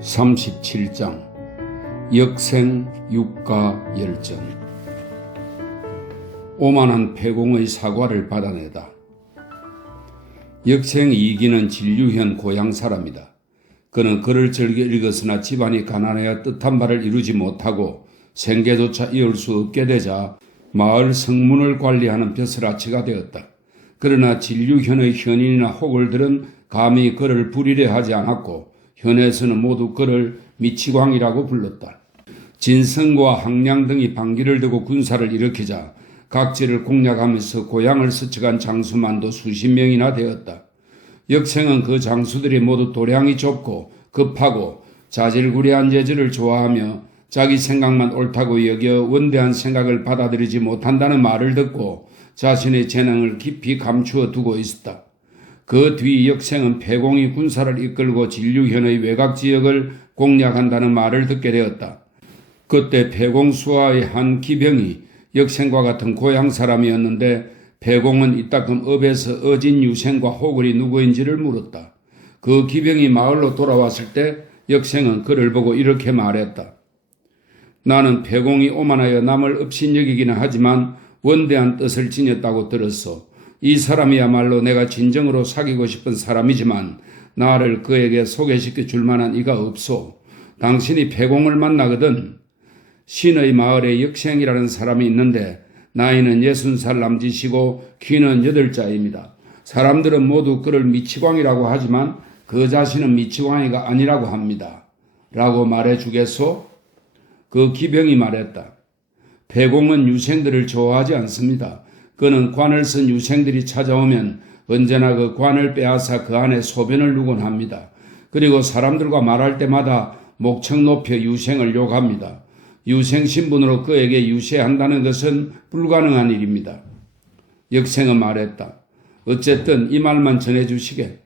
37장 역생 육가 열전. 오만한 패공의 사과를 받아내다. 역생 이기는 진류현 고향 사람이다. 그는 글을 즐겨 읽었으나 집안이 가난하여 뜻한 바를 이루지 못하고 생계조차 이을 수 없게 되자 마을 성문을 관리하는 벼슬아치가 되었다. 그러나 진류현의 현인이나 호걸들은 감히 그를 부리려 하지 않았고 현에서는 모두 그를 미치광이라고 불렀다. 진성과 항량 등이 반기를 들고 군사를 일으키자 각지를 공략하면서 고향을 스쳐간 장수만도 수십 명이나 되었다. 역생은 그 장수들이 모두 도량이 좁고 급하고 자질구레한 재주를 좋아하며 자기 생각만 옳다고 여겨 원대한 생각을 받아들이지 못한다는 말을 듣고 자신의 재능을 깊이 감추어 두고 있었다. 그 뒤 역생은 패공이 군사를 이끌고 진류현의 외곽 지역을 공략한다는 말을 듣게 되었다. 그때 패공수하의 한 기병이 역생과 같은 고향 사람이었는데 패공은 이따금 업에서 어진 유생과 호걸이 누구인지를 물었다. 그 기병이 마을로 돌아왔을 때 역생은 그를 보고 이렇게 말했다. 나는 패공이 오만하여 남을 업신여기기는 하지만 원대한 뜻을 지녔다고 들었소. 이 사람이야말로 내가 진정으로 사귀고 싶은 사람이지만 나를 그에게 소개시켜 줄 만한 이가 없소. 당신이 패공을 만나거든. 신의 마을에 역생이라는 사람이 있는데 나이는 60살 남짓이고 키는 8자입니다. 사람들은 모두 그를 미치광이라고 하지만 그 자신은 미치광이가 아니라고 합니다. 라고 말해주겠소? 그 기병이 말했다. 패공은 유생들을 좋아하지 않습니다. 그는 관을 쓴 유생들이 찾아오면 언제나 그 관을 빼앗아 그 안에 소변을 누곤 합니다. 그리고 사람들과 말할 때마다 목청 높여 유생을 욕합니다. 유생 신분으로 그에게 유세한다는 것은 불가능한 일입니다. 역생은 말했다. 어쨌든 이 말만 전해주시게.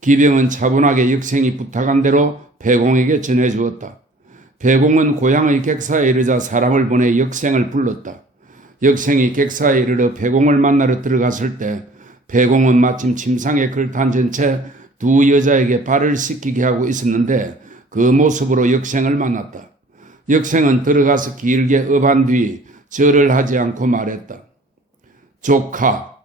기병은 차분하게 역생이 부탁한 대로 패공에게 전해주었다. 패공은 고향의 객사에 이르자 사람을 보내 역생을 불렀다. 역생이 객사에 이르러 패공을 만나러 들어갔을 때 패공은 마침 침상에 걸터앉은 채 두 여자에게 발을 씻기게 하고 있었는데 그 모습으로 역생을 만났다. 역생은 들어가서 길게 업한 뒤 절을 하지 않고 말했다. 조카,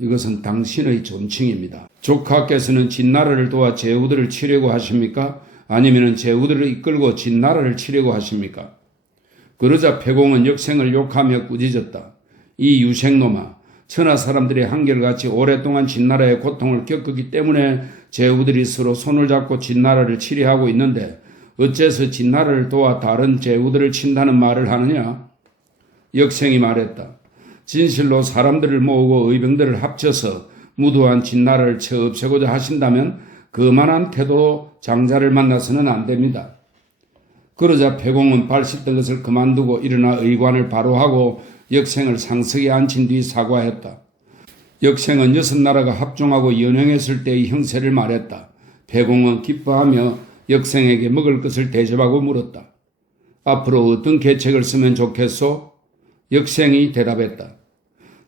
이것은 당신의 존칭입니다. 조카께서는 진나라를 도와 제후들을 치려고 하십니까? 아니면 제후들을 이끌고 진나라를 치려고 하십니까? 그러자 패공은 역생을 욕하며 꾸짖었다. 이 유생놈아, 천하 사람들이 한결같이 오랫동안 진나라의 고통을 겪었기 때문에 제후들이 서로 손을 잡고 진나라를 치려하고 있는데 어째서 진나라를 도와 다른 제후들을 친다는 말을 하느냐? 역생이 말했다. 진실로 사람들을 모으고 의병들을 합쳐서 무도한 진나라를 쳐 없애고자 하신다면 그만한 태도로 장자를 만나서는 안 됩니다. 그러자 패공은 발 씻던 것을 그만두고 일어나 의관을 바로 하고 역생을 상석에 앉힌 뒤 사과했다. 역생은 6나라가 합종하고 연행했을 때의 형세를 말했다. 패공은 기뻐하며 역생에게 먹을 것을 대접하고 물었다. 앞으로 어떤 계책을 쓰면 좋겠소? 역생이 대답했다.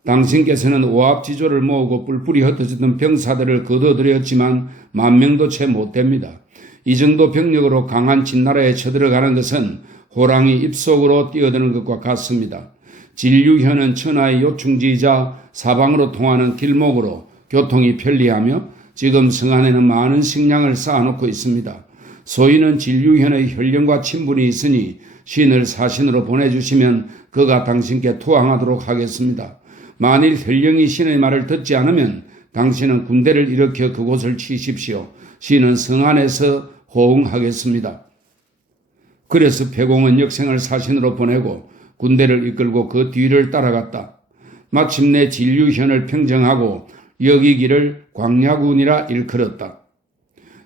당신께서는 오합지조를 모으고 뿔뿔이 흩어지던 병사들을 거둬들였지만 10,000명도 채 못됩니다. 이 정도 병력으로 강한 진나라에 쳐들어가는 것은 호랑이 입속으로 뛰어드는 것과 같습니다. 진류현은 천하의 요충지이자 사방으로 통하는 길목으로 교통이 편리하며 지금 성안에는 많은 식량을 쌓아놓고 있습니다. 소인은 진류현의 혈령과 친분이 있으니 신을 사신으로 보내주시면 그가 당신께 투항하도록 하겠습니다. 만일 혈령이 신의 말을 듣지 않으면 당신은 군대를 일으켜 그곳을 치십시오. 신은 성안에서 호응하겠습니다. 그래서 패공은 역생을 사신으로 보내고 군대를 이끌고 그 뒤를 따라갔다. 마침내 진류현을 평정하고 여기기를 광야군이라 일컬었다.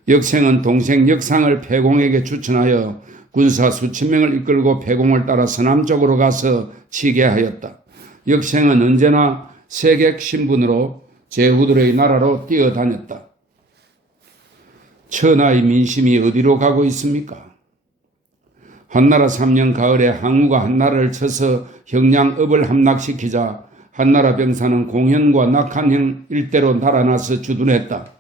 역생은 동생 역상을 패공에게 추천하여 군사 수천 명을 이끌고 패공을 따라 서남쪽으로 가서 치게 하였다. 역생은 언제나 세객 신분으로 제후들의 나라로 뛰어다녔다. 천하의 민심이 어디로 가고 있습니까? 한나라 3년 가을에 항우가 한나라를 쳐서 형량업을 함락시키자 한나라 병사는 공현과 낙한형 일대로 달아나서 주둔했다.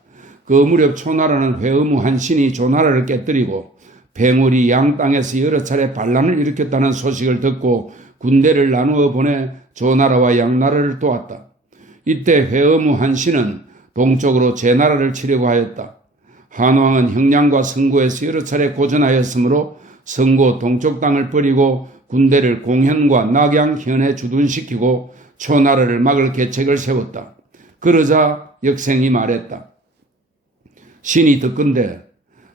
그 무렵 초나라는 회의무한 신이 조나라를 깨뜨리고 폐물이 양 땅에서 여러 차례 반란을 일으켰다는 소식을 듣고 군대를 나누어 보내 조나라와 양나라를 도왔다. 이때 회의무한 신은 동쪽으로 제나라를 치려고 하였다. 한왕은 형량과 성고에서 여러 차례 고전하였으므로 성고 동쪽 땅을 버리고 군대를 공현과 낙양현에 주둔시키고 초나라를 막을 계책을 세웠다. 그러자 역생이 말했다. 신이 듣건대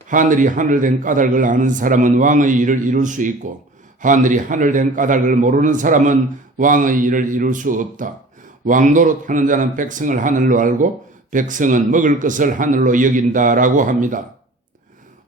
하늘이 하늘된 까닭을 아는 사람은 왕의 일을 이룰 수 있고 하늘이 하늘된 까닭을 모르는 사람은 왕의 일을 이룰 수 없다. 왕노릇 하는 자는 백성을 하늘로 알고 백성은 먹을 것을 하늘로 여긴다라고 합니다.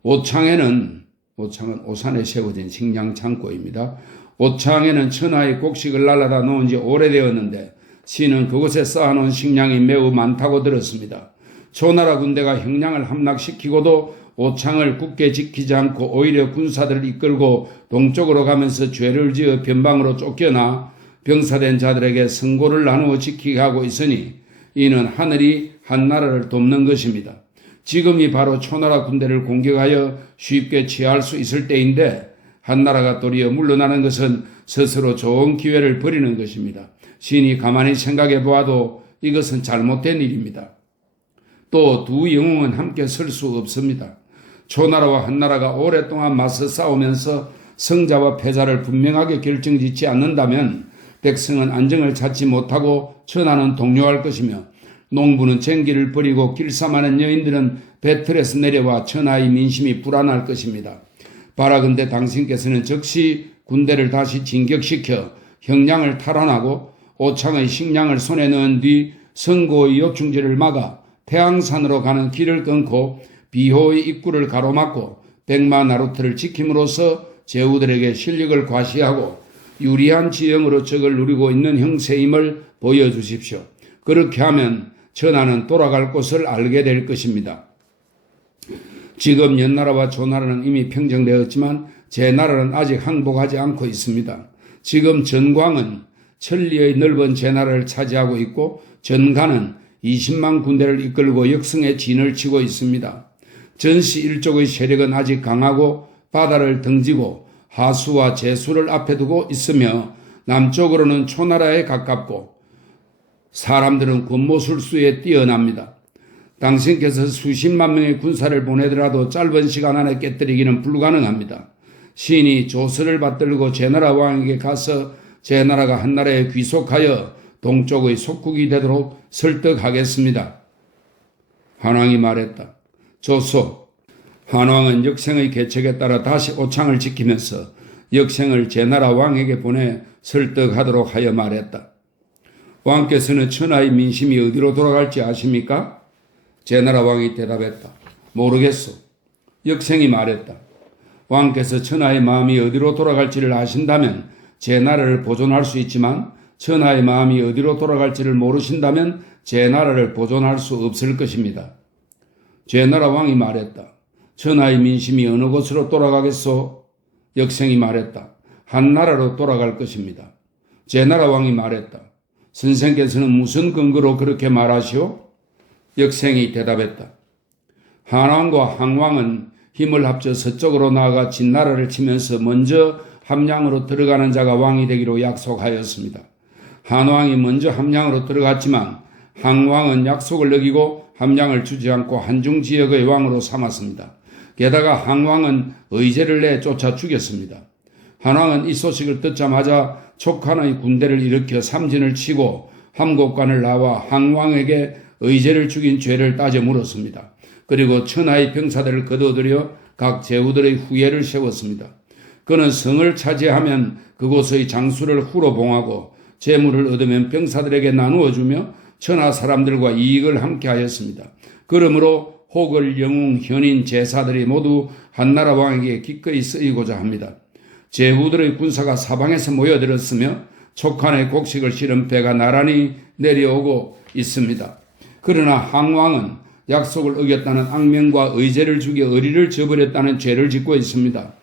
오창은 오산에 세워진 식량 창고입니다. 오창에는 천하의 곡식을 날라다 놓은 지 오래되었는데 신은 그곳에 쌓아놓은 식량이 매우 많다고 들었습니다. 초나라 군대가 형량을 함락시키고도 오창을 굳게 지키지 않고 오히려 군사들을 이끌고 동쪽으로 가면서 죄를 지어 변방으로 쫓겨나 병사된 자들에게 성고를 나누어 지키게 하고 있으니 이는 하늘이 한 나라를 돕는 것입니다. 지금이 바로 초나라 군대를 공격하여 쉽게 취할 수 있을 때인데 한 나라가 도리어 물러나는 것은 스스로 좋은 기회를 버리는 것입니다. 신이 가만히 생각해 보아도 이것은 잘못된 일입니다. 또 두 영웅은 함께 설 수 없습니다. 초나라와 한나라가 오랫동안 맞서 싸우면서 승자와 패자를 분명하게 결정짓지 않는다면 백성은 안정을 찾지 못하고 천하는 동요할 것이며 농부는 쟁기를 버리고 길쌈하는 여인들은 배틀에서 내려와 천하의 민심이 불안할 것입니다. 바라건대 당신께서는 즉시 군대를 다시 진격시켜 형량을 탈환하고 오창의 식량을 손에 넣은 뒤 성고의 요충지를 막아 태양산으로 가는 길을 끊고 비호의 입구를 가로막고 백마나루트를 지킴으로써 제후들에게 실력을 과시하고 유리한 지형으로 적을 누리고 있는 형세임을 보여주십시오. 그렇게 하면 천하는 돌아갈 곳을 알게 될 것입니다. 지금 연나라와 조나라는 이미 평정되었지만 제나라는 아직 항복하지 않고 있습니다. 지금 전광은 천리의 넓은 제나라를 차지하고 있고 전가는 20만 군대를 이끌고 역승의 진을 치고 있습니다. 전시 일족의 세력은 아직 강하고 바다를 등지고 하수와 제수를 앞에 두고 있으며 남쪽으로는 초나라에 가깝고 사람들은 권모술수에 뛰어납니다. 당신께서 수십만 명의 군사를 보내더라도 짧은 시간 안에 깨뜨리기는 불가능합니다. 신이 조서를 받들고 제나라 왕에게 가서 제나라가 한나라에 귀속하여 동쪽의 속국이 되도록 설득하겠습니다. 한왕이 말했다. 조소. 한왕은 역생의 계책에 따라 다시 오창을 지키면서 역생을 제나라 왕에게 보내 설득하도록 하여 말했다. 왕께서는 천하의 민심이 어디로 돌아갈지 아십니까? 제나라 왕이 대답했다. 모르겠소. 역생이 말했다. 왕께서 천하의 마음이 어디로 돌아갈지를 아신다면 제나라를 보존할 수 있지만 천하의 마음이 어디로 돌아갈지를 모르신다면 제나라를 보존할 수 없을 것입니다. 제나라 왕이 말했다. 천하의 민심이 어느 곳으로 돌아가겠소? 역생이 말했다. 한나라로 돌아갈 것입니다. 제나라 왕이 말했다. 선생께서는 무슨 근거로 그렇게 말하시오? 역생이 대답했다. 한왕과 항왕은 힘을 합쳐 서쪽으로 나아가 진나라를 치면서 먼저 함량으로 들어가는 자가 왕이 되기로 약속하였습니다. 한왕이 먼저 함량으로 들어갔지만 항왕은 약속을 어기고 함량을 주지 않고 한중 지역의 왕으로 삼았습니다. 게다가 항왕은 의제를 내 쫓아 죽였습니다. 한왕은 이 소식을 듣자마자 촉한의 군대를 일으켜 삼진을 치고 함곡관을 나와 항왕에게 의제를 죽인 죄를 따져 물었습니다. 그리고 천하의 병사들을 거둬들여 각 제후들의 후예를 세웠습니다. 그는 성을 차지하면 그곳의 장수를 후로 봉하고 재물을 얻으면 병사들에게 나누어 주며 천하 사람들과 이익을 함께 하였습니다. 그러므로 호걸, 영웅, 현인, 제사들이 모두 한나라 왕에게 기꺼이 쓰이고자 합니다. 제후들의 군사가 사방에서 모여들었으며 촉한의 곡식을 실은 배가 나란히 내려오고 있습니다. 그러나 항왕은 약속을 어겼다는 악명과 의제를 죽여 의리를 저버렸다는 죄를 짓고 있습니다.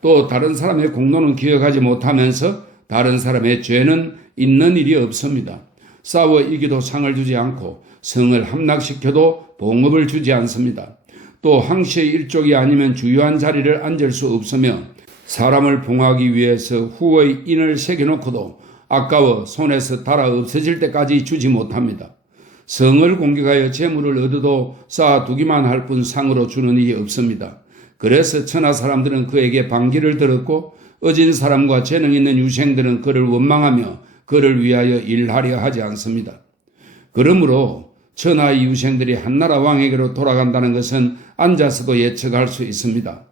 또 다른 사람의 공로는 기억하지 못하면서 다른 사람의 죄는 있는 일이 없습니다. 싸워 이기도 상을 주지 않고 성을 함락시켜도 봉업을 주지 않습니다. 또 황씨의 일족이 아니면 주요한 자리를 앉을 수 없으며 사람을 봉하기 위해서 후의 인을 새겨놓고도 아까워 손에서 달아 없어질 때까지 주지 못합니다. 성을 공격하여 재물을 얻어도 쌓아두기만 할 뿐 상으로 주는 일이 없습니다. 그래서 천하 사람들은 그에게 반기를 들었고 어진 사람과 재능 있는 유생들은 그를 원망하며 그를 위하여 일하려 하지 않습니다. 그러므로 천하의 유생들이 한나라 왕에게로 돌아간다는 것은 앉아서도 예측할 수 있습니다.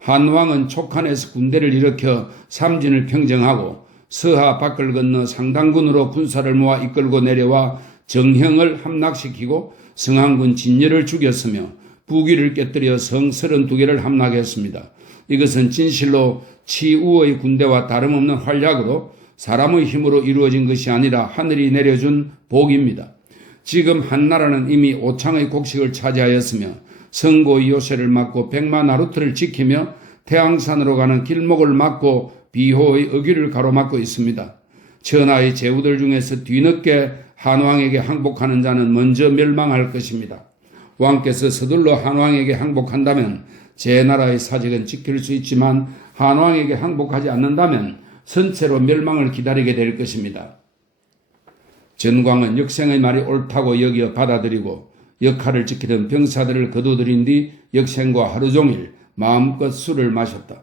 한 왕은 촉한에서 군대를 일으켜 삼진을 평정하고 서하 밖을 건너 상당군으로 군사를 모아 이끌고 내려와 정형을 함락시키고 성안군 진열을 죽였으며 부귀를 깨뜨려 성 32개를 함락했습니다. 이것은 진실로 치우의 군대와 다름없는 활약으로 사람의 힘으로 이루어진 것이 아니라 하늘이 내려준 복입니다. 지금 한나라는 이미 오창의 곡식을 차지하였으며 성고의 요새를 막고 백마나루트를 지키며 태양산으로 가는 길목을 막고 비호의 어귀를 가로막고 있습니다. 천하의 제후들 중에서 뒤늦게 한왕에게 항복하는 자는 먼저 멸망할 것입니다. 왕께서 서둘러 한왕에게 항복한다면 제 나라의 사직은 지킬 수 있지만 한왕에게 항복하지 않는다면 선체로 멸망을 기다리게 될 것입니다. 전광은 역생의 말이 옳다고 여겨 받아들이고 역할을 지키던 병사들을 거두들인 뒤 역생과 하루 종일 마음껏 술을 마셨다.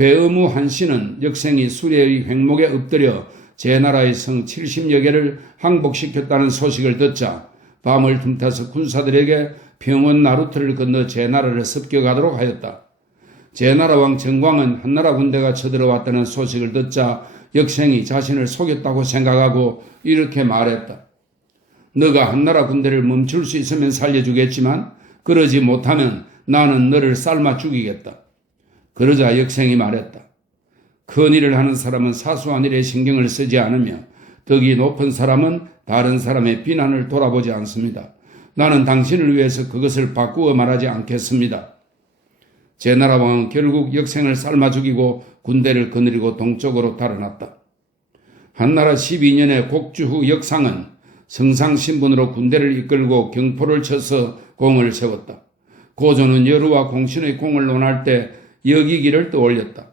회의무 한씨는 역생이 수레의 횡목에 엎드려 제나라의 성 70여 개를 항복시켰다는 소식을 듣자 밤을 틈타서 군사들에게 평원 나루트를 건너 제나라를 습격하도록 하였다. 제나라 왕 정광은 한나라 군대가 쳐들어왔다는 소식을 듣자 역생이 자신을 속였다고 생각하고 이렇게 말했다. 너가 한나라 군대를 멈출 수 있으면 살려주겠지만 그러지 못하면 나는 너를 삶아 죽이겠다. 그러자 역생이 말했다. 큰일을 하는 사람은 사소한 일에 신경을 쓰지 않으며 덕이 높은 사람은 다른 사람의 비난을 돌아보지 않습니다. 나는 당신을 위해서 그것을 바꾸어 말하지 않겠습니다. 제나라 왕은 결국 역생을 삶아 죽이고 군대를 거느리고 동쪽으로 달아났다. 한나라 12년의 곡주후 역상은 성상신분으로 군대를 이끌고 경포를 쳐서 공을 세웠다. 고조는 여루와 공신의 공을 논할 때 여기기를 떠올렸다.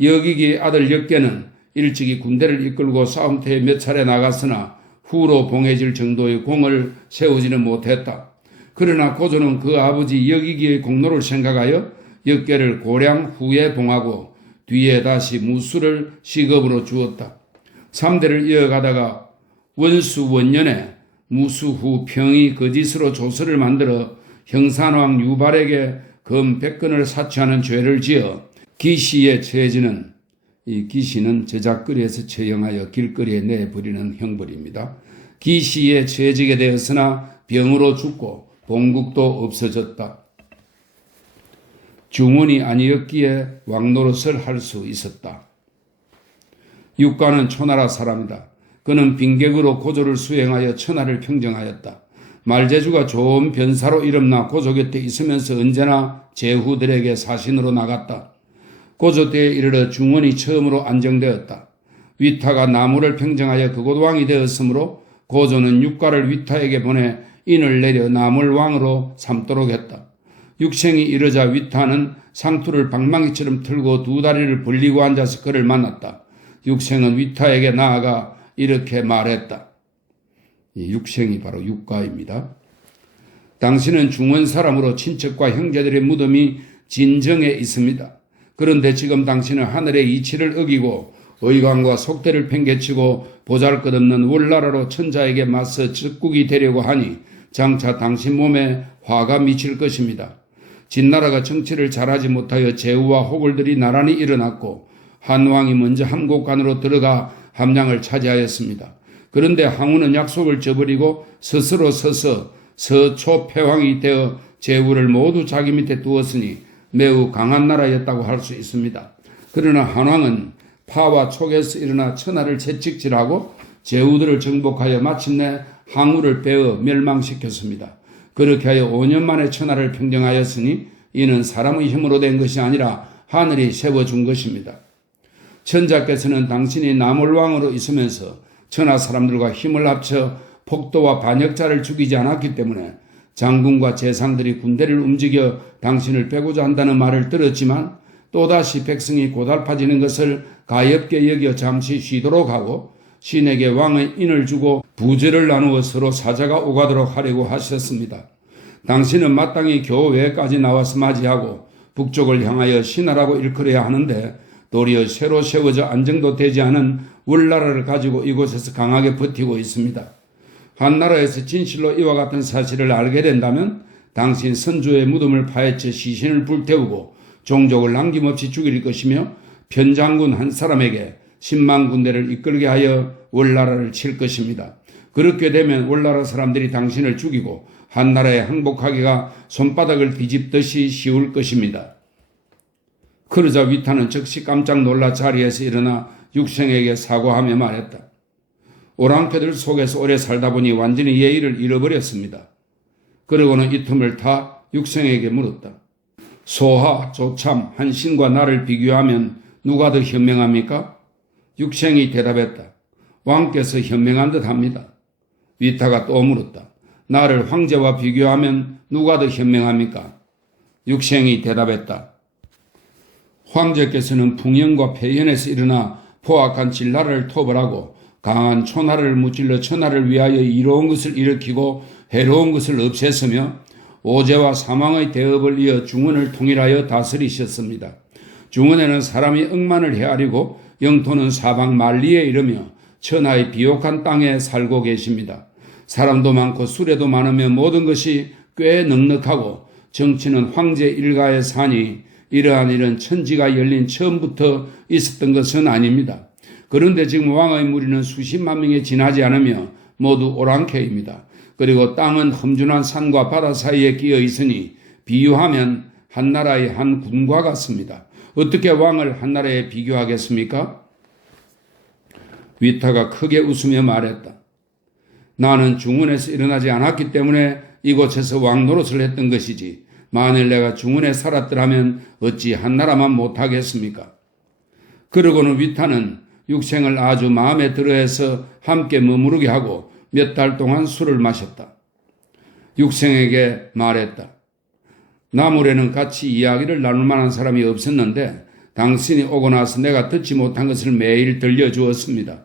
여기기의 아들 역계는 일찍이 군대를 이끌고 싸움터에 몇 차례 나갔으나 후로 봉해질 정도의 공을 세우지는 못했다. 그러나 고조는 그 아버지 여기기의 공로를 생각하여 역계를 고량 후에 봉하고 뒤에 다시 무술을 시급으로 주었다. 3대를 이어가다가 원수 원년에 무수 후 평이 거짓으로 조서를 만들어 형산왕 유발에게 금 100건을 사취하는 죄를 지어 기시에 처해지는, 이 기시는 저작거리에서 처형하여 길거리에 내버리는 형벌입니다. 기시에 처해지게 되었으나 병으로 죽고 본국도 없어졌다. 중원이 아니었기에 왕노릇을 할 수 있었다. 육가는 초나라 사람이다. 그는 빈객으로 고조를 수행하여 천하를 평정하였다. 말제주가 좋은 변사로 일어나 고조 곁에 있으면서 언제나 제후들에게 사신으로 나갔다. 고조 때에 이르러 중원이 처음으로 안정되었다. 위타가 나무를 평정하여 그곳 왕이 되었으므로 고조는 육가를 위타에게 보내 인을 내려 나물 왕으로 삼도록 했다. 육생이 이르자 위타는 상투를 방망이처럼 틀고 두 다리를 벌리고 앉아서 그를 만났다. 육생은 위타에게 나아가 이렇게 말했다. 이 육생이 바로 육가입니다. 당신은 중원 사람으로 친척과 형제들의 무덤이 진정에 있습니다. 그런데 지금 당신은 하늘의 이치를 어기고 의관과 속대를 팽개치고 보잘것없는 월나라로 천자에게 맞서 적국이 되려고 하니 장차 당신 몸에 화가 미칠 것입니다. 진나라가 정치를 잘하지 못하여 제후와 호벌들이 나란히 일어났고 한왕이 먼저 함곡간으로 들어가 함량을 차지하였습니다. 그런데 항우는 약속을 저버리고 스스로 서서 서초패왕이 되어 제후를 모두 자기 밑에 두었으니 매우 강한 나라였다고 할 수 있습니다. 그러나 한왕은 파와 촉에서 일어나 천하를 채찍질하고 제후들을 정복하여 마침내 항우를 베어 멸망시켰습니다. 그렇게 하여 5년 만에 천하를 평정하였으니 이는 사람의 힘으로 된 것이 아니라 하늘이 세워준 것입니다. 천자께서는 당신이 나몰왕으로 있으면서 천하 사람들과 힘을 합쳐 폭도와 반역자를 죽이지 않았기 때문에 장군과 재상들이 군대를 움직여 당신을 빼고자 한다는 말을 들었지만 또다시 백성이 고달파지는 것을 가엾게 여겨 잠시 쉬도록 하고 신에게 왕의 인을 주고 부제를 나누어 서로 사자가 오가도록 하려고 하셨습니다. 당신은 마땅히 교외까지 나와서 맞이하고 북쪽을 향하여 신하라고 일컬어야 하는데 도리어 새로 세워져 안정도 되지 않은 월나라를 가지고 이곳에서 강하게 버티고 있습니다. 한나라에서 진실로 이와 같은 사실을 알게 된다면 당신 선조의 무덤을 파헤쳐 시신을 불태우고 종족을 남김없이 죽일 것이며 편장군 한 사람에게 10만 군대를 이끌게 하여 월나라를 칠 것입니다. 그렇게 되면 월나라 사람들이 당신을 죽이고 한나라에 항복하기가 손바닥을 뒤집듯이 쉬울 것입니다. 그러자 위타는 즉시 깜짝 놀라 자리에서 일어나 육생에게 사과하며 말했다. 오랑캐들 속에서 오래 살다 보니 완전히 예의를 잃어버렸습니다. 그러고는 이 틈을 타 육생에게 물었다. 소하, 조참, 한신과 나를 비교하면 누가 더 현명합니까? 육생이 대답했다. 왕께서 현명한 듯합니다. 위타가 또 물었다. 나를 황제와 비교하면 누가 더 현명합니까? 육생이 대답했다. 황제께서는 풍년과 폐연에서 일어나 포악한 진나라를 토벌하고 강한 초나라를 무찔러 천하를 위하여 이로운 것을 일으키고 해로운 것을 없앴으며 오제와 사망의 대업을 이어 중원을 통일하여 다스리셨습니다. 중원에는 사람이 억만을 헤아리고 영토는 사방 만리에 이르며 천하의 비옥한 땅에 살고 계십니다. 사람도 많고 수레도 많으며 모든 것이 꽤 넉넉하고 정치는 황제 일가의 산이 이러한 일은 천지가 열린 처음부터 있었던 것은 아닙니다. 그런데 지금 왕의 무리는 수십만 명에 지나지 않으며 모두 오랑캐입니다. 그리고 땅은 험준한 산과 바다 사이에 끼어 있으니 비유하면 한나라의 한 군과 같습니다. 어떻게 왕을 한나라에 비교하겠습니까? 위타가 크게 웃으며 말했다. 나는 중원에서 일어나지 않았기 때문에 이곳에서 왕 노릇을 했던 것이지 만일 내가 중원에 살았더라면 어찌 한나라만 못하겠습니까? 그러고는 위타는 육생을 아주 마음에 들어해서 함께 머무르게 하고 몇 달 동안 술을 마셨다. 육생에게 말했다. 나물에는 같이 이야기를 나눌 만한 사람이 없었는데 당신이 오고 나서 내가 듣지 못한 것을 매일 들려주었습니다.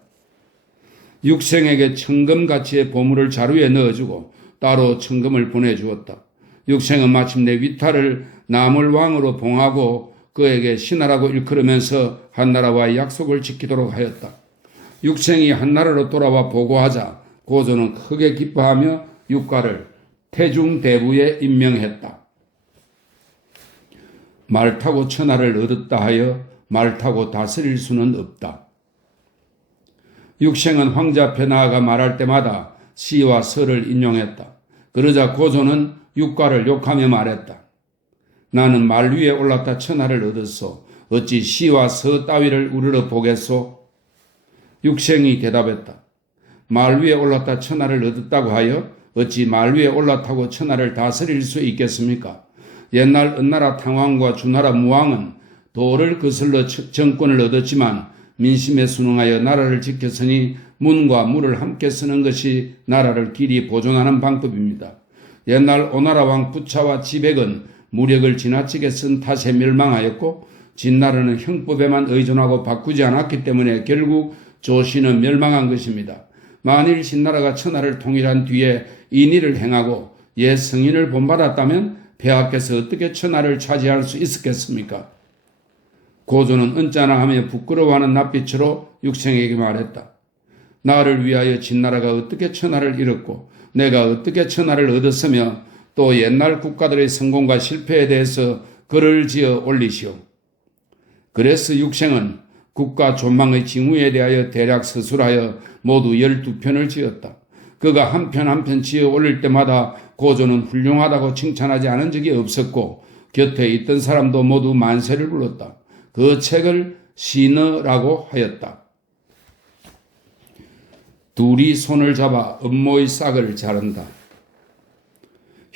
육생에게 천금가치의 보물을 자루에 넣어주고 따로 천금을 보내주었다. 육생은 마침내 위타를 나물왕으로 봉하고 그에게 신하라고 일컬으면서 한나라와의 약속을 지키도록 하였다. 육생이 한나라로 돌아와 보고하자 고조는 크게 기뻐하며 육가를 태중대부에 임명했다. 말 타고 천하를 얻었다 하여 말 타고 다스릴 수는 없다. 육생은 황제 앞에 나아가 말할 때마다 시와 서를 인용했다. 그러자 고조는 육가를 욕하며 말했다. 나는 말 위에 올랐다 천하를 얻었소. 어찌 시와 서 따위를 우러러 보겠소? 육생이 대답했다. 말 위에 올랐다 천하를 얻었다고 하여 어찌 말 위에 올라타고 천하를 다스릴 수 있겠습니까? 옛날 은나라 탕왕과 주나라 무왕은 도를 거슬러 정권을 얻었지만 민심에 순응하여 나라를 지켰으니 문과 물을 함께 쓰는 것이 나라를 길이 보존하는 방법입니다. 옛날 오나라 왕 부차와 지백은 무력을 지나치게 쓴 탓에 멸망하였고 진나라는 형법에만 의존하고 바꾸지 않았기 때문에 결국 조씨는 멸망한 것입니다. 만일 신나라가 천하를 통일한 뒤에 인의를 행하고 옛 성인을 본받았다면 폐하께서 어떻게 천하를 차지할 수 있었겠습니까? 고조는 언짢아 하며 부끄러워하는 낯빛으로 육생에게 말했다. 나를 위하여 진나라가 어떻게 천하를 잃었고 내가 어떻게 천하를 얻었으며 또 옛날 국가들의 성공과 실패에 대해서 글을 지어 올리시오. 그래서 육생은 국가 존망의 징후에 대하여 대략 서술하여 모두 12편을 지었다. 그가 한 편 한 편 지어 올릴 때마다 고조는 훌륭하다고 칭찬하지 않은 적이 없었고 곁에 있던 사람도 모두 만세를 불렀다. 그 책을 시너라고 하였다. 둘이 손을 잡아 음모의 싹을 자른다.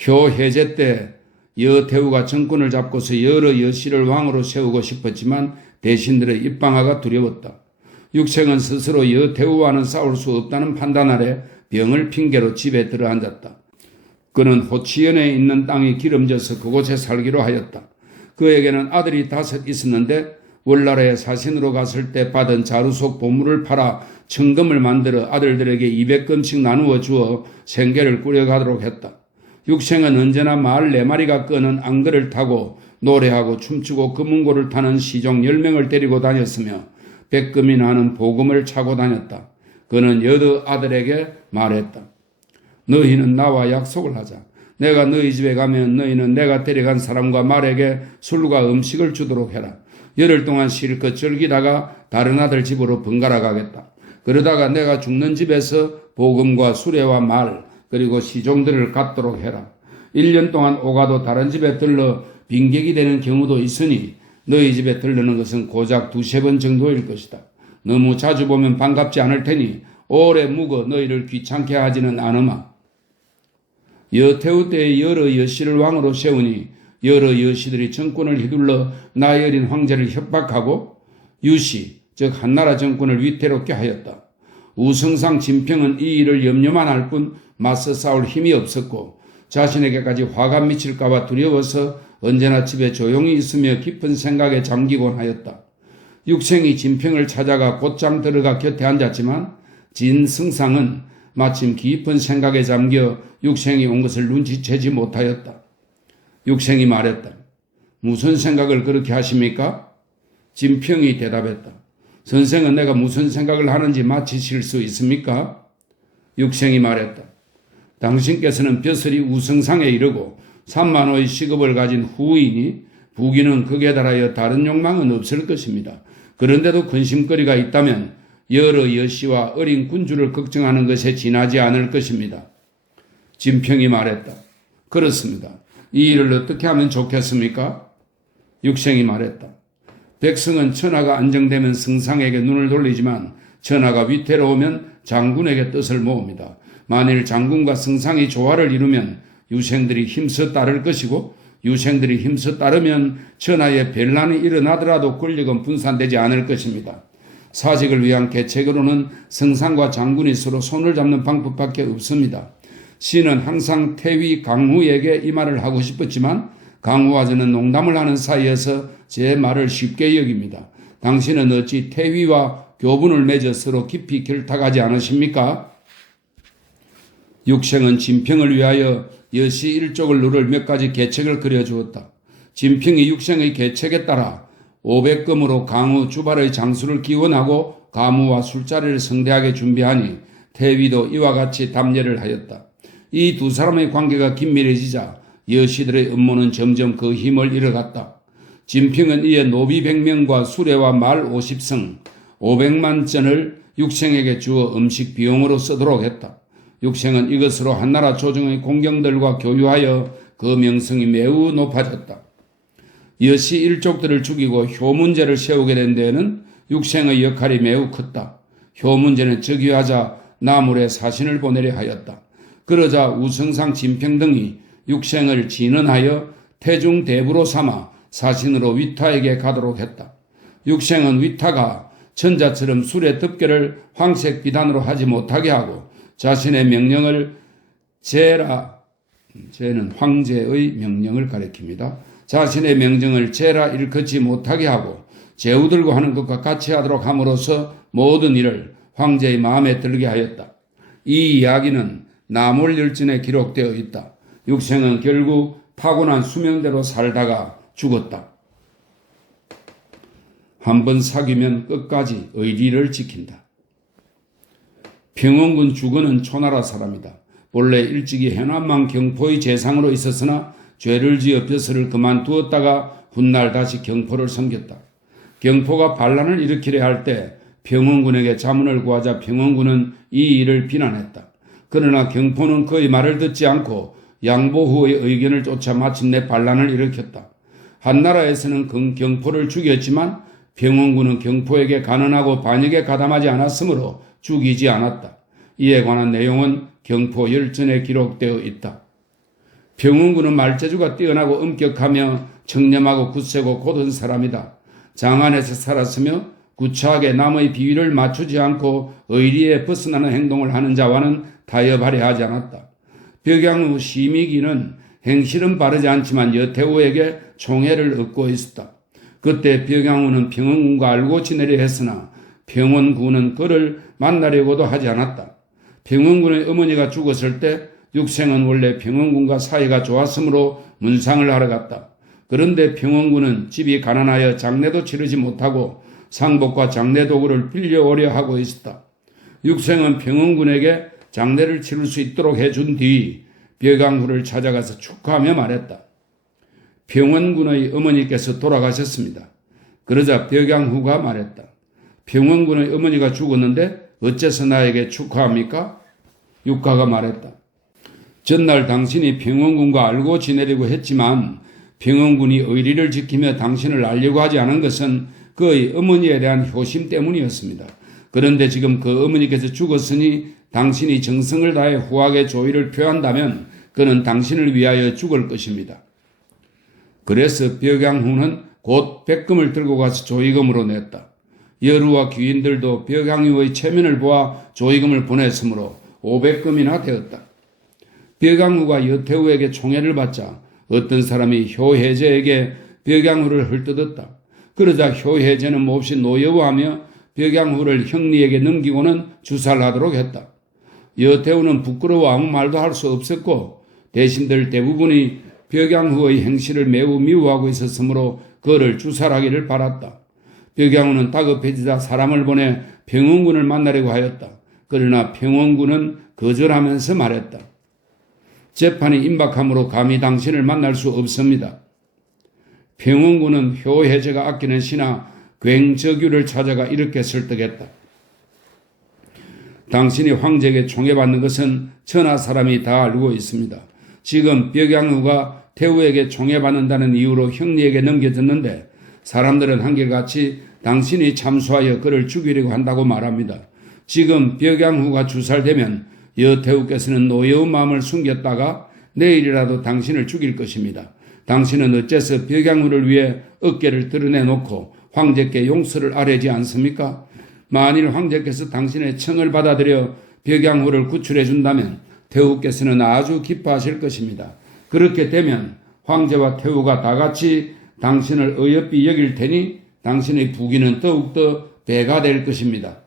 효 해제 때 여태우가 정권을 잡고서 여러 여씨를 왕으로 세우고 싶었지만 대신들의 입방아가 두려웠다. 육생은 스스로 여태우와는 싸울 수 없다는 판단 아래 병을 핑계로 집에 들어앉았다. 그는 호치연에 있는 땅이 기름져서 그곳에 살기로 하였다. 그에게는 아들이 5 있었는데 월나라에 사신으로 갔을 때 받은 자루 속 보물을 팔아 청금을 만들어 아들들에게 200금씩 나누어 주어 생계를 꾸려가도록 했다. 육생은 언제나 말 4마리가 끄는 앙글을 타고 노래하고 춤추고 금은고를 타는 시종 10명을 데리고 다녔으며 100금이 나는 보금을 차고 다녔다. 그는 여러 아들에게 말했다. 너희는 나와 약속을 하자. 내가 너희 집에 가면 너희는 내가 데려간 사람과 말에게 술과 음식을 주도록 해라. 열흘 동안 실컷 즐기다가 다른 아들 집으로 번갈아 가겠다. 그러다가 내가 죽는 집에서 보금과 수레와 말 그리고 시종들을 갖도록 해라. 1년 동안 오가도 다른 집에 들러 빈객이 되는 경우도 있으니 너희 집에 들르는 것은 고작 2-3번 정도일 것이다. 너무 자주 보면 반갑지 않을 테니 오래 묵어 너희를 귀찮게 하지는 않으마. 여태우 때에 여러 여씨를 왕으로 세우니 여러 여씨들이 정권을 휘둘러 나이 어린 황제를 협박하고 유씨, 즉 한나라 정권을 위태롭게 하였다. 우성상 진평은 이 일을 염려만 할 뿐 맞서 싸울 힘이 없었고 자신에게까지 화가 미칠까봐 두려워서 언제나 집에 조용히 있으며 깊은 생각에 잠기곤 하였다. 육생이 진평을 찾아가 곧장 들어가 곁에 앉았지만 진승상은 마침 깊은 생각에 잠겨 육생이 온 것을 눈치채지 못하였다. 육생이 말했다. 무슨 생각을 그렇게 하십니까? 진평이 대답했다. 선생은 내가 무슨 생각을 하는지 맞히실 수 있습니까? 육생이 말했다. 당신께서는 벼슬이 우승상에 이르고 3만호의 시급을 가진 후이니 부귀는 극에 달하여 다른 욕망은 없을 것입니다. 그런데도 근심거리가 있다면 여러 여씨와 어린 군주를 걱정하는 것에 지나지 않을 것입니다. 진평이 말했다. 그렇습니다. 이 일을 어떻게 하면 좋겠습니까? 육생이 말했다. 백성은 천하가 안정되면 승상에게 눈을 돌리지만 천하가 위태로우면 장군에게 뜻을 모읍니다. 만일 장군과 승상이 조화를 이루면 유생들이 힘써 따를 것이고 유생들이 힘써 따르면 천하에 변란이 일어나더라도 권력은 분산되지 않을 것입니다. 사직을 위한 계책으로는 승상과 장군이 서로 손을 잡는 방법밖에 없습니다. 신은 항상 태위 강후에게 이 말을 하고 싶었지만 강후와 저는 농담을 하는 사이여서 제 말을 쉽게 여깁니다. 당신은 어찌 태위와 교분을 맺어 서로 깊이 결탁하지 않으십니까? 육생은 진평을 위하여 여시 일족을 누를 몇 가지 계책을 그려주었다. 진평이 육생의 계책에 따라 500금으로 강후 주발의 장수를 기원하고 가무와 술자리를 성대하게 준비하니 태위도 이와 같이 답례를 하였다. 이 두 사람의 관계가 긴밀해지자 여시들의 음모는 점점 그 힘을 잃어갔다. 진평은 이에 노비 100명과 수레와 말 50성, 500만 전을 육생에게 주어 음식 비용으로 쓰도록 했다. 육생은 이것으로 한나라 조정의 공경들과 교유하여 그 명성이 매우 높아졌다. 여시 일족들을 죽이고 효문제를 세우게 된 데에는 육생의 역할이 매우 컸다. 효문제는 즉위하자 나물에 사신을 보내려 하였다. 그러자 우성상 진평 등이 육생을 진언하여 태중대부로 삼아 사신으로 위타에게 가도록 했다. 육생은 위타가 천자처럼 술의 덮개를 황색 비단으로 하지 못하게 하고 자신의 명령을 제는 황제의 명령을 가리킵니다. 자신의 명령을 제라 일컫지 못하게 하고 제후들과 하는 것과 같이 하도록 함으로써 모든 일을 황제의 마음에 들게 하였다. 이 이야기는 나몰열전에 기록되어 있다. 육생은 결국 타고난 수명대로 살다가 죽었다. 한번 사귀면 끝까지 의리를 지킨다. 평원군 주건은 초나라 사람이다. 본래 일찍이 해남만 경포의 재상으로 있었으나 죄를 지어 벼슬을 그만두었다가 훗날 다시 경포를 섬겼다. 경포가 반란을 일으키려 할 때 평원군에게 자문을 구하자 평원군은 이 일을 비난했다. 그러나 경포는 그의 말을 듣지 않고 양보후의 의견을 쫓아 마침내 반란을 일으켰다. 한나라에서는 경포를 죽였지만 평원군은 경포에게 간언하고 반역에 가담하지 않았으므로 죽이지 않았다. 이에 관한 내용은 경포 열전에 기록되어 있다. 평원군은 말재주가 뛰어나고 엄격하며 청렴하고 굳세고 곧은 사람이다. 장안에서 살았으며 구차하게 남의 비위를 맞추지 않고 의리에 벗어나는 행동을 하는 자와는 타협하려 하지 않았다. 벽양후 심의기는 행실은 바르지 않지만 여태우에게 총애를 얻고 있었다. 그때 벽양후는 평원군과 알고 지내려 했으나 평원군은 그를 만나려고도 하지 않았다. 평원군의 어머니가 죽었을 때 육생은 원래 평원군과 사이가 좋았으므로 문상을 하러 갔다. 그런데 평원군은 집이 가난하여 장례도 치르지 못하고 상복과 장례 도구를 빌려오려 하고 있었다. 육생은 평원군에게 장례를 치를 수 있도록 해준 뒤 벽양후를 찾아가서 축하하며 말했다. 평원군의 어머니께서 돌아가셨습니다. 그러자 벽양후가 말했다. 평원군의 어머니가 죽었는데 어째서 나에게 축하합니까? 육가가 말했다. 전날 당신이 평원군과 알고 지내려고 했지만 평원군이 의리를 지키며 당신을 알려고 하지 않은 것은 그의 어머니에 대한 효심 때문이었습니다. 그런데 지금 그 어머니께서 죽었으니 당신이 정성을 다해 후하게 조의를 표한다면 그는 당신을 위하여 죽을 것입니다. 그래서 벽양후는 곧 백금을 들고 가서 조의금으로 냈다. 여루와 귀인들도 벽양후의 체면을 보아 조의금을 보냈으므로 500금이나 되었다. 벽양후가 여태우에게 총애를 받자 어떤 사람이 효혜제에게 벽양후를 헐뜯었다. 그러자 효혜제는 몹시 노여워하며 벽양후를 형리에게 넘기고는 주사를 하도록 했다. 여태우는 부끄러워 아무 말도 할 수 없었고 대신들 대부분이 벽양후의 행실을 매우 미워하고 있었으므로 그를 주살하기를 바랐다. 벽양후는 다급해지자 사람을 보내 평원군을 만나려고 하였다. 그러나 평원군은 거절하면서 말했다. 재판이 임박함으로 감히 당신을 만날 수 없습니다. 평원군은 효혜제가 아끼는 신하 굉저규를 찾아가 이렇게 설득했다. 당신이 황제에게 총애받는 것은 천하 사람이 다 알고 있습니다. 지금 벽양후가 태우에게 총애받는다는 이유로 형리에게 넘겨졌는데 사람들은 한결같이 당신이 참수하여 그를 죽이려고 한다고 말합니다. 지금 벽양후가 주살되면 여태우께서는 노여운 마음을 숨겼다가 내일이라도 당신을 죽일 것입니다. 당신은 어째서 벽양후를 위해 어깨를 드러내놓고 황제께 용서를 아뢰지 않습니까? 만일 황제께서 당신의 청을 받아들여 벽양후를 구출해 준다면 태우께서는 아주 기뻐하실 것입니다. 그렇게 되면 황제와 태우가 다 같이 당신을 어여삐 여길 테니 당신의 부귀는 더욱더 배가 될 것입니다.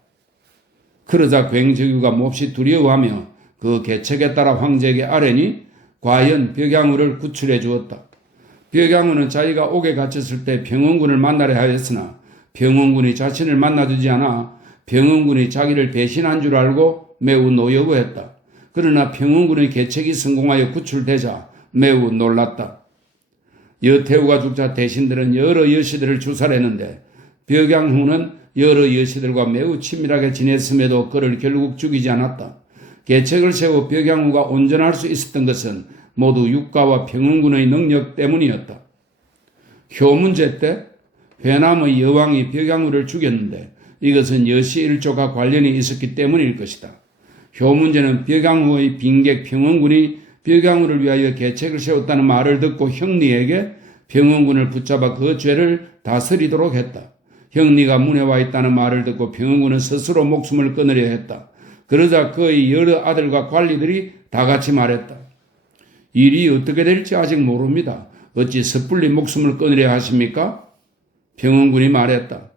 그러자 굉저규가 몹시 두려워하며 그 계책에 따라 황제에게 아뢰니 과연 벽양후를 구출해 주었다. 벽양후는 자기가 옥에 갇혔을 때 평원군을 만나려 하였으나 평원군이 자신을 만나주지 않아 평원군이 자기를 배신한 줄 알고 매우 노여워했다. 그러나 평원군의 계책이 성공하여 구출되자 매우 놀랐다. 여태우가 죽자 대신들은 여러 여시들을 주살했는데 벽양후는 여러 여시들과 매우 친밀하게 지냈음에도 그를 결국 죽이지 않았다. 계책을 세워 벽양후가 온전할 수 있었던 것은 모두 육가와 평원군의 능력 때문이었다. 효문제 때 회남의 여왕이 벽양후를 죽였는데 이것은 여시 일조가 관련이 있었기 때문일 것이다. 효문제는 벽양후의 빈객 평원군이 벽양후를 위하여 계책을 세웠다는 말을 듣고 형리에게 평원군을 붙잡아 그 죄를 다스리도록 했다. 형리가 문에 와 있다는 말을 듣고 평원군은 스스로 목숨을 끊으려 했다. 그러자 그의 여러 아들과 관리들이 다 같이 말했다. 일이 어떻게 될지 아직 모릅니다. 어찌 섣불리 목숨을 끊으려 하십니까? 평원군이 말했다.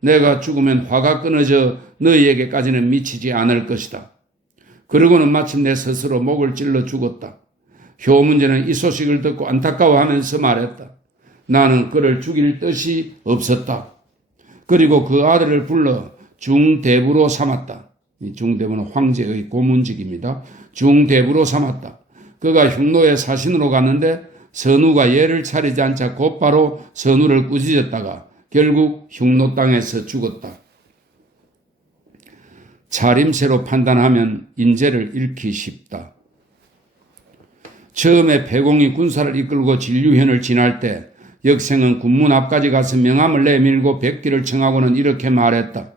내가 죽으면 화가 끊어져 너희에게까지는 미치지 않을 것이다. 그러고는 마침내 스스로 목을 찔러 죽었다. 효문제는 이 소식을 듣고 안타까워하면서 말했다. 나는 그를 죽일 뜻이 없었다. 그리고 그 아들을 불러 중대부로 삼았다. 이 중대부는 황제의 고문직입니다. 중대부로 삼았다. 그가 흉노의 사신으로 갔는데 선우가 예를 차리지 않자 곧바로 선우를 꾸짖었다가 결국 흉노 땅에서 죽었다. 차림새로 판단하면 인재를 잃기 쉽다. 처음에 패공이 군사를 이끌고 진류현을 지날 때 역생은 군문 앞까지 가서 명함을 내밀고 백기를 청하고는 이렇게 말했다.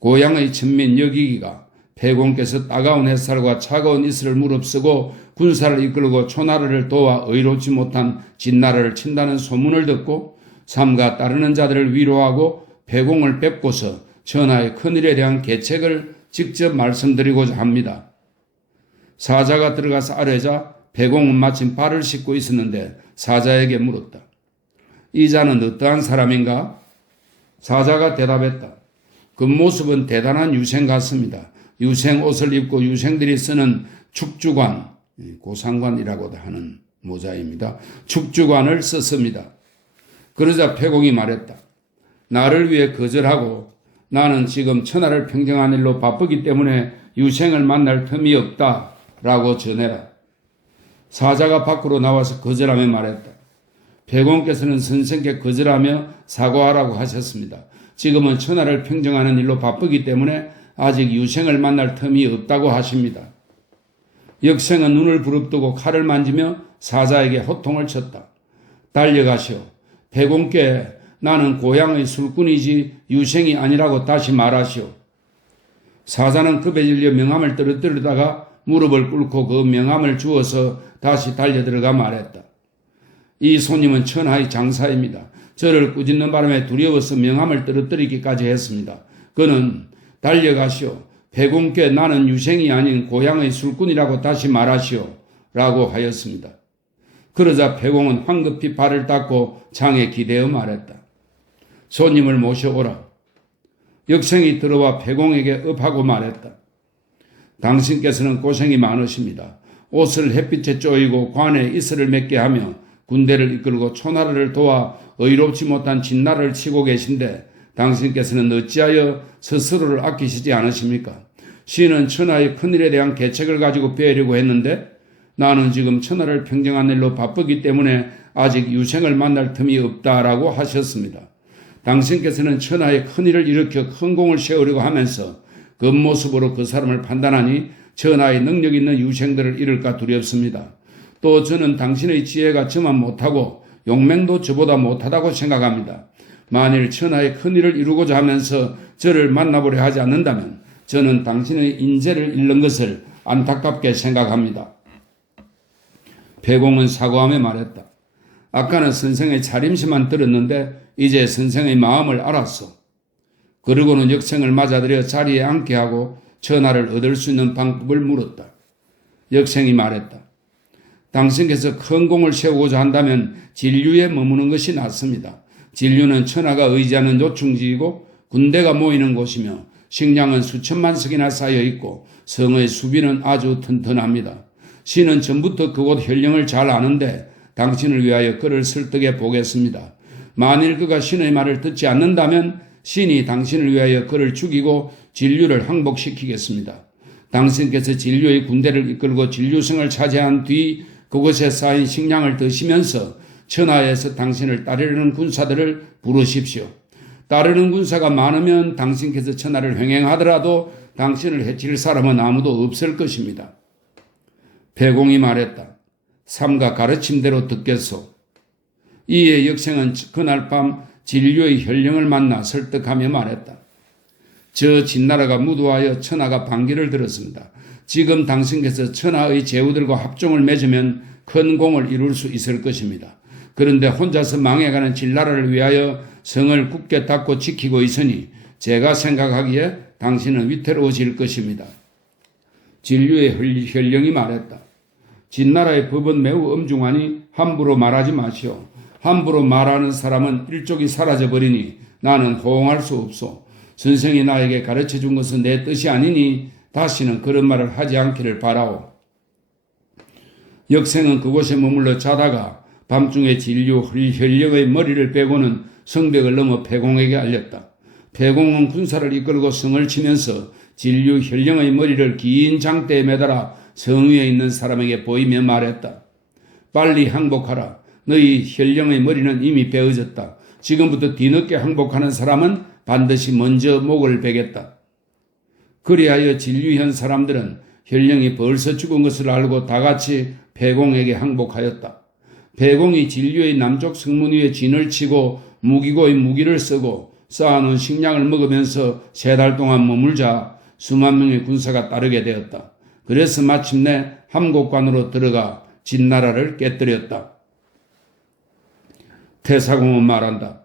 고향의 천민 여기기가 패공께서 따가운 햇살과 차가운 이슬을 무릅쓰고 군사를 이끌고 초나라를 도와 의롭지 못한 진나라를 친다는 소문을 듣고 삼가 따르는 자들을 위로하고 폐공을 뵙고서 전하의 큰일에 대한 계책을 직접 말씀드리고자 합니다. 사자가 들어가서 아뢰자 폐공은 마침 발을 씻고 있었는데 사자에게 물었다. 이 자는 어떠한 사람인가? 사자가 대답했다. 그 모습은 대단한 유생 같습니다. 유생 옷을 입고 유생들이 쓰는 축주관, 고상관이라고도 하는 모자입니다. 축주관을 썼습니다. 그러자 폐공이 말했다. 나를 위해 거절하고 나는 지금 천하를 평정한 일로 바쁘기 때문에 유생을 만날 틈이 없다라고 전해라. 사자가 밖으로 나와서 거절하며 말했다. 폐공께서는 선생께 거절하며 사과하라고 하셨습니다. 지금은 천하를 평정하는 일로 바쁘기 때문에 아직 유생을 만날 틈이 없다고 하십니다. 역생은 눈을 부릅뜨고 칼을 만지며 사자에게 호통을 쳤다. 달려가시오. 폐공께 나는 고향의 술꾼이지 유생이 아니라고 다시 말하시오. 사자는 급에 질려 명함을 떨어뜨리다가 무릎을 꿇고 그 명함을 주어서 다시 달려들어가 말했다. 이 손님은 천하의 장사입니다. 저를 꾸짖는 바람에 두려워서 명함을 떨어뜨리기까지 했습니다. 그는 달려가시오. 폐공께 나는 유생이 아닌 고향의 술꾼이라고 다시 말하시오. 라고 하였습니다. 그러자 폐공은 황급히 발을 닦고 장에 기대어 말했다. 손님을 모셔오라. 역생이 들어와 폐공에게 업하고 말했다. 당신께서는 고생이 많으십니다. 옷을 햇빛에 쪼이고 관에 이슬을 맺게 하며 군대를 이끌고 초나라를 도와 의롭지 못한 진나라를 치고 계신데 당신께서는 어찌하여 스스로를 아끼시지 않으십니까? 신은 천하의 큰일에 대한 계책을 가지고 배우려고 했는데 나는 지금 천하를 평정한 일로 바쁘기 때문에 아직 유생을 만날 틈이 없다라고 하셨습니다. 당신께서는 천하의 큰일을 일으켜 큰 공을 세우려고 하면서 겉모습으로 그 사람을 판단하니 천하의 능력 있는 유생들을 잃을까 두렵습니다. 또 저는 당신의 지혜가 저만 못하고 용맹도 저보다 못하다고 생각합니다. 만일 천하의 큰일을 이루고자 하면서 저를 만나보려 하지 않는다면 저는 당신의 인재를 잃는 것을 안타깝게 생각합니다. 폐공은 사과하며 말했다. 아까는 선생의 차림새만 들었는데 이제 선생의 마음을 알았소. 그러고는 역생을 맞아들여 자리에 앉게 하고 천하를 얻을 수 있는 방법을 물었다. 역생이 말했다. 당신께서 큰 공을 세우고자 한다면 진류에 머무는 것이 낫습니다. 진류는 천하가 의지하는 요충지이고 군대가 모이는 곳이며 식량은 수천만 석이나 쌓여 있고 성의 수비는 아주 튼튼합니다. 신은 전부터 그곳 현령을 잘 아는데 당신을 위하여 그를 설득해 보겠습니다. 만일 그가 신의 말을 듣지 않는다면 신이 당신을 위하여 그를 죽이고 진류를 항복시키겠습니다. 당신께서 진류의 군대를 이끌고 진류성을 차지한 뒤 그곳에 쌓인 식량을 드시면서 천하에서 당신을 따르려는 군사들을 부르십시오. 따르는 군사가 많으면 당신께서 천하를 횡행하더라도 당신을 해칠 사람은 아무도 없을 것입니다. 폐공이 말했다. 삼가 가르침대로 듣겠소. 이에 역생은 그날 밤 진류의 현령을 만나 설득하며 말했다. 저 진나라가 무도하여 천하가 반기를 들었습니다. 지금 당신께서 천하의 제후들과 합종을 맺으면 큰 공을 이룰 수 있을 것입니다. 그런데 혼자서 망해가는 진나라를 위하여 성을 굳게 닫고 지키고 있으니 제가 생각하기에 당신은 위태로워질 것입니다. 진류의 현령이 말했다. 진나라의 법은 매우 엄중하니 함부로 말하지 마시오. 함부로 말하는 사람은 일족이 사라져버리니 나는 호응할 수 없소. 선생이 나에게 가르쳐준 것은 내 뜻이 아니니 다시는 그런 말을 하지 않기를 바라오. 역생은 그곳에 머물러 자다가 밤중에 진류 현령의 머리를 빼고는 성벽을 넘어 폐공에게 알렸다. 폐공은 군사를 이끌고 성을 치면서 진류 현령의 머리를 긴 장대에 매달아 성 위에 있는 사람에게 보이며 말했다. 빨리 항복하라. 너희 현령의 머리는 이미 베어졌다. 지금부터 뒤늦게 항복하는 사람은 반드시 먼저 목을 베겠다. 그리하여 진류현 사람들은 현령이 벌써 죽은 것을 알고 다같이 폐공에게 항복하였다. 폐공이 진류의 남쪽 성문 위에 진을 치고 무기고의 무기를 쓰고 쌓아놓은 식량을 먹으면서 3달 동안 머물자 수만 명의 군사가 따르게 되었다. 그래서 마침내 함곡관으로 들어가 진나라를 깨뜨렸다. 태사공은 말한다.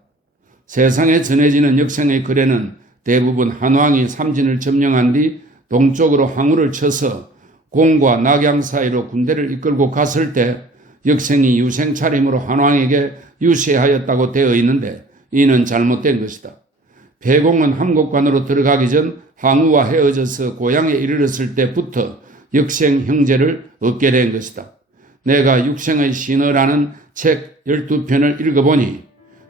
세상에 전해지는 역생의 글에는 대부분 한왕이 삼진을 점령한 뒤 동쪽으로 항우를 쳐서 공과 낙양 사이로 군대를 이끌고 갔을 때 역생이 유생 차림으로 한왕에게 유세하였다고 되어 있는데 이는 잘못된 것이다. 배공은 함곡관으로 들어가기 전 항우와 헤어져서 고향에 이르렀을 때부터 역생 형제를 얻게 된 것이다. 내가 육생의 신어라는 책 12편을 읽어보니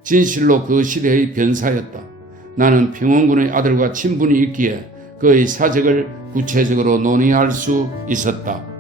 진실로 그 시대의 변사였다. 나는 평원군의 아들과 친분이 있기에 그의 사적을 구체적으로 논의할 수 있었다.